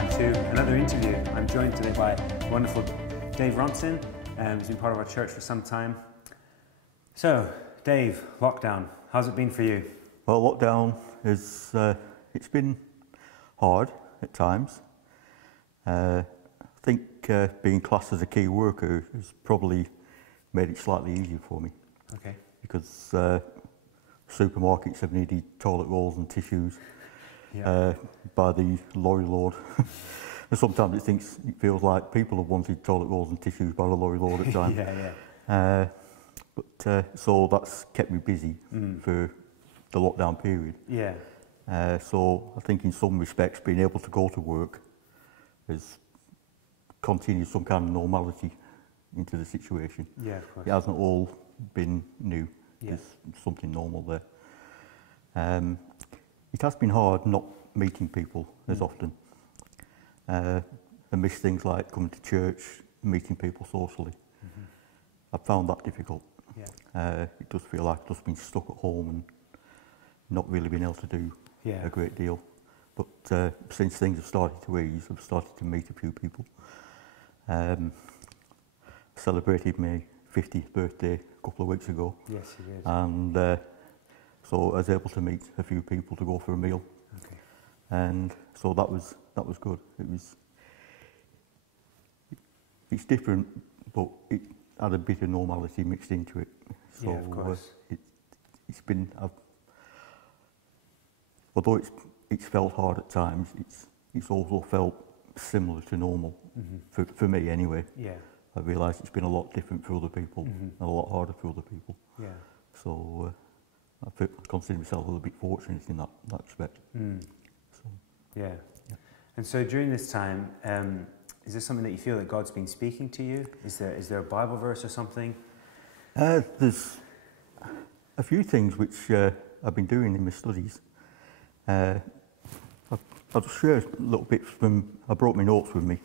back to another interview. I'm joined today by wonderful Dave Ronson, who's been part of our church for some time. So, Dave, lockdown, how's it been for you? Well, lockdown is, it's been hard at times. I think being classed as a key worker has probably made it slightly easier for me. Okay. Because supermarkets have needed toilet rolls and tissues by the lorry load. And sometimes it feels like people have wanted toilet rolls and tissues by the lorry load at times. So that's kept me busy for the lockdown period. Yeah. So I think in some respects being able to go to work has continued some kind of normality into the situation. Yeah, of course. It hasn't all been new. Yeah. There's something normal there. It has been hard not meeting people as often. I miss things like coming to church, meeting people socially. I've found that difficult. Yeah. It does feel like I've just been stuck at home and not really been able to do a great deal. But since things have started to ease, I've started to meet a few people. Celebrated my 50th birthday a couple of weeks ago. Yes, you did. And so I was able to meet a few people to go for a meal. Okay. And so that was good. It's different, but it had a bit of normality mixed into it. So yeah, of course. It's been, although it's felt hard at times, it's also felt similar to normal for me anyway. Yeah. I realise it's been a lot different for other people and a lot harder for other people. Yeah. So I consider myself a little bit fortunate in that respect. So, yeah. And so during this time, is there something that you feel that God's been speaking to you? Is there a Bible verse or something? There's a few things which I've been doing in my studies. I'll just share a little bit from, I brought my notes with me.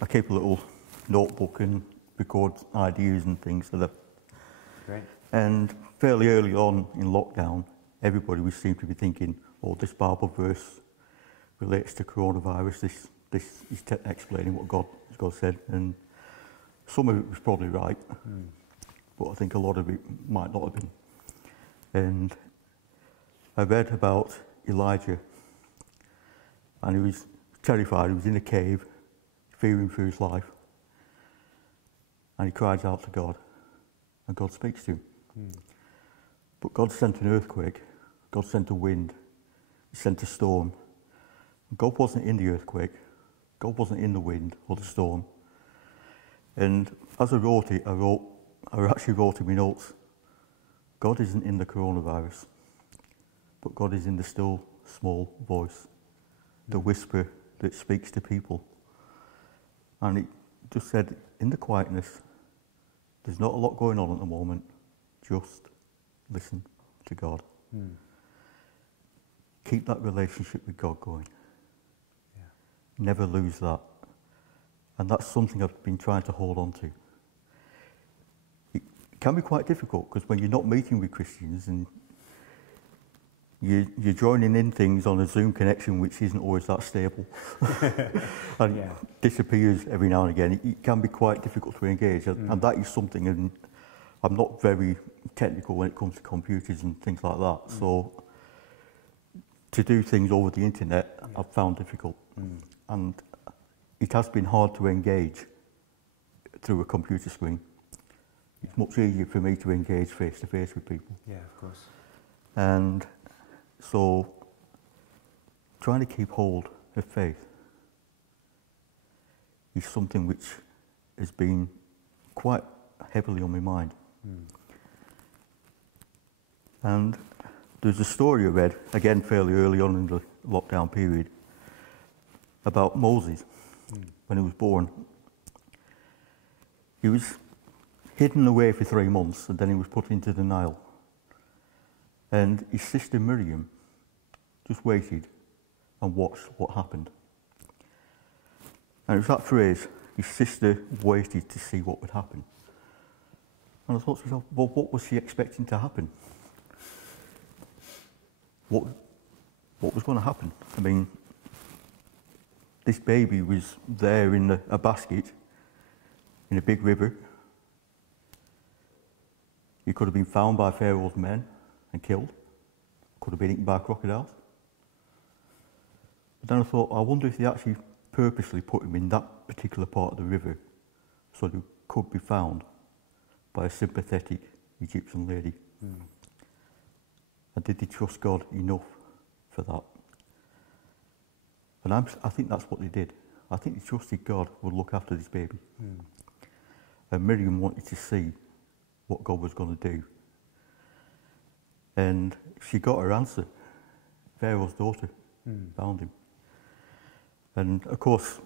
I keep a little notebook and record ideas and things for that. Great. And fairly early on in lockdown, everybody was seemed to be thinking, oh, this Bible verse relates to coronavirus, this is explaining what God said, and some of it was probably right, but I think a lot of it might not have been. And I read about Elijah, and he was terrified. He was in a cave, fearing for his life, and he cries out to God, and God speaks to him. But God sent an earthquake, God sent a wind, he sent a storm. God wasn't in the earthquake, God wasn't in the wind or the storm. And as I wrote it, I actually wrote in my notes, God isn't in the coronavirus, but God is in the still small voice, the whisper that speaks to people. And it just said, in the quietness, there's not a lot going on at the moment, just listen to God. Keep that relationship with God going. Never lose that. And that's something I've been trying to hold on to. It can be quite difficult because when you're not meeting with Christians and you're joining in things on a Zoom connection which isn't always that stable and disappears every now and again, it can be quite difficult to engage. And that is something, and I'm not very technical when it comes to computers and things like that. So to do things over the internet, I've found difficult. And it has been hard to engage through a computer screen. It's much easier for me to engage face to face with people. Yeah, of course. And so trying to keep hold of faith is something which has been quite heavily on my mind. And there's a story I read, again fairly early on in the lockdown period, about Moses when he was born. He was hidden away for 3 months and then he was put into the Nile. And his sister Miriam just waited and watched what happened. And it was that phrase, his sister waited to see what would happen. And I thought to myself, well, what was she expecting to happen? What was going to happen? I mean, this baby was there in a basket in a big river. He could have been found by Pharaoh's men and killed. Could have been eaten by crocodiles. But then I thought, I wonder if they actually purposely put him in that particular part of the river so that he could be found by a sympathetic Egyptian lady. And did they trust God enough for that? And I think that's what they did. I think they trusted God would look after this baby. And Miriam wanted to see what God was going to do. And she got her answer. Pharaoh's daughter found him. And of course,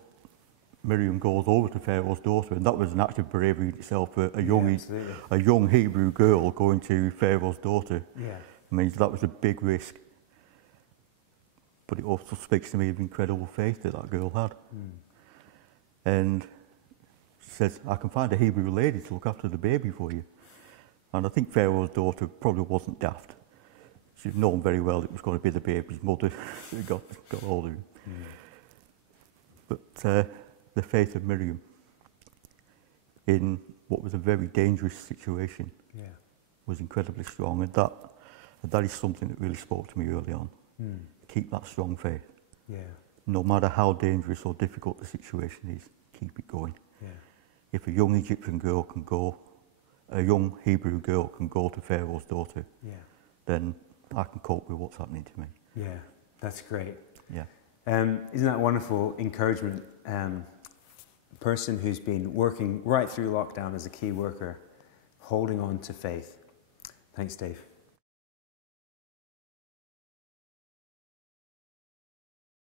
Miriam goes over to Pharaoh's daughter, and that was an act of bravery in itself for a young Hebrew girl going to Pharaoh's daughter. Yeah. I mean, that was a big risk. But it also speaks to me of incredible faith that that girl had. And she says, I can find a Hebrew lady to look after the baby for you. And I think Pharaoh's daughter probably wasn't daft. She'd known very well it was going to be the baby's mother who got hold of him. But the faith of Miriam in what was a very dangerous situation was incredibly strong. And that is something that really spoke to me early on. Keep that strong faith. No matter how dangerous or difficult the situation is, keep it going. If a young Egyptian girl can go, a young Hebrew girl can go to Pharaoh's daughter, then I can cope with what's happening to me. Yeah, that's great. Yeah. Isn't that wonderful encouragement? Person who's been working right through lockdown as a key worker, holding on to faith. Thanks, Dave.